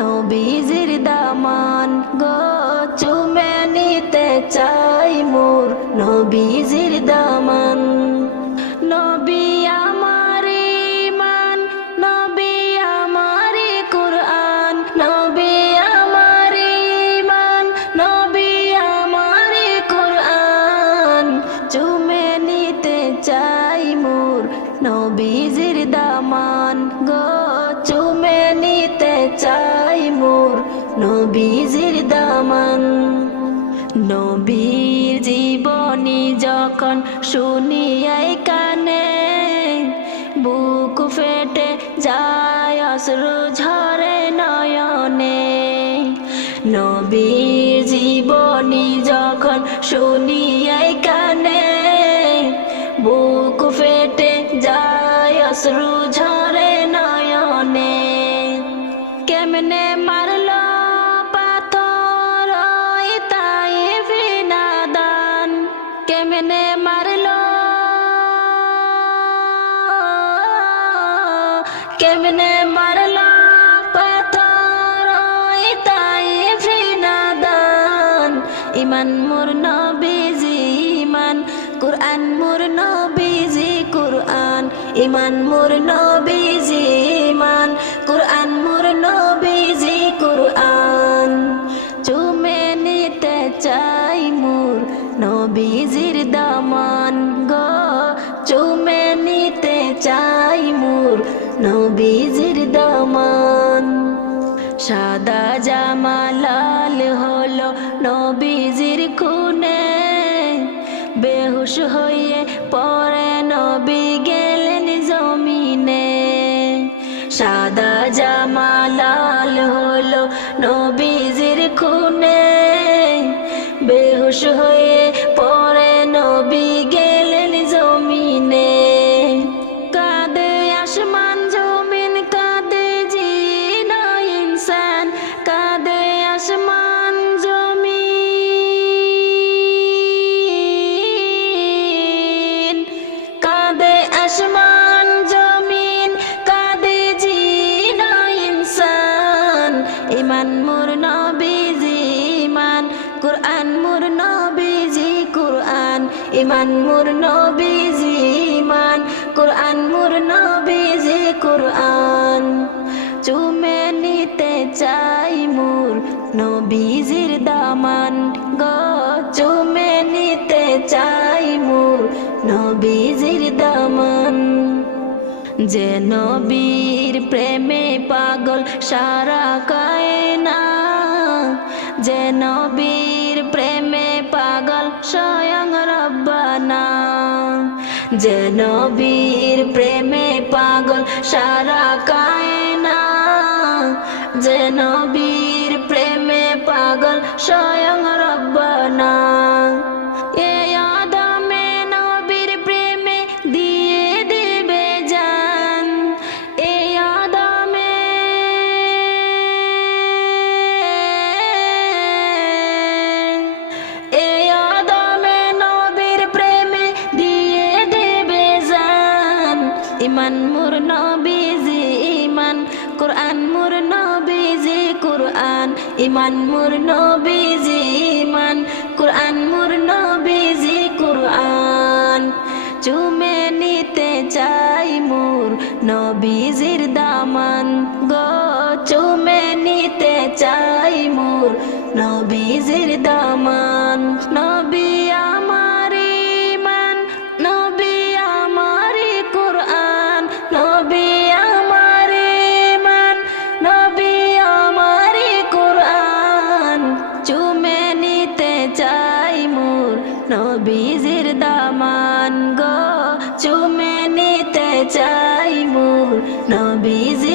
নবীজির দামান গো, চুমে নিতে চাই মোর নবীজির দামান। নবী আমার ইমান নবী আমার কুরআন, নবী আমার ইমান নবী আমার কুরআন। চুমে নিতে চাই মোর নবীজির দামান গো নিতে চাই মোর নবীজির দামান। নবীর জীবনী যখন শুনিয়াই কানে, বুক ফেটে যায় অশ্রু ঝরে নয়নে। নবীর জীবনী যখন শুনি এই কানে, বুক ফেটে যায় অশ্রু কেমনে মারলো পাথর তাই ফিনাদান কেমনে মারলো? কেমনে মারলো পাথর তাই ফিনাদান ইমান মোর নবীজি ইমান, কুরআন মোর নবীজি কুরআন। ইমান মোর নবীজি চাই মোর নবীজির দামান। সাদা জামা লাল হলো নবীজির খুনে। বেহুশ হয়ে পরে নবী গেলেন জমিনে। সাদা জামা লাল হলো নবীজির খুনে। বেহুশ হয়ে ইমান মোর নবীজি ইমান, কুরআন মোর নবীজি কুরআন। চুমে নিতে চাই মোর নবীজির দামান গো, চুমে নিতে চাই মোর নবীজির দামান। যে নবীর প্রেমে পাগল সারা কায়না, যে নবীর প্রেমে পাগল রব্বানা যে নবীর প্রেমে পাগল সারা ইমান মুর নবীজি, ইমান কুরআন মুর নবীজি, কুরআন ইমান মুর নবীজি, ইমান কুরআন মুর নবীজি, কুরআন চুমে নিতে চাই মোর নবীজির দামান গো, চুমে নিতে চাই মোর নবীজির দামান। বীজের দামান গো চুমে নিতে চাই মোর নবীজ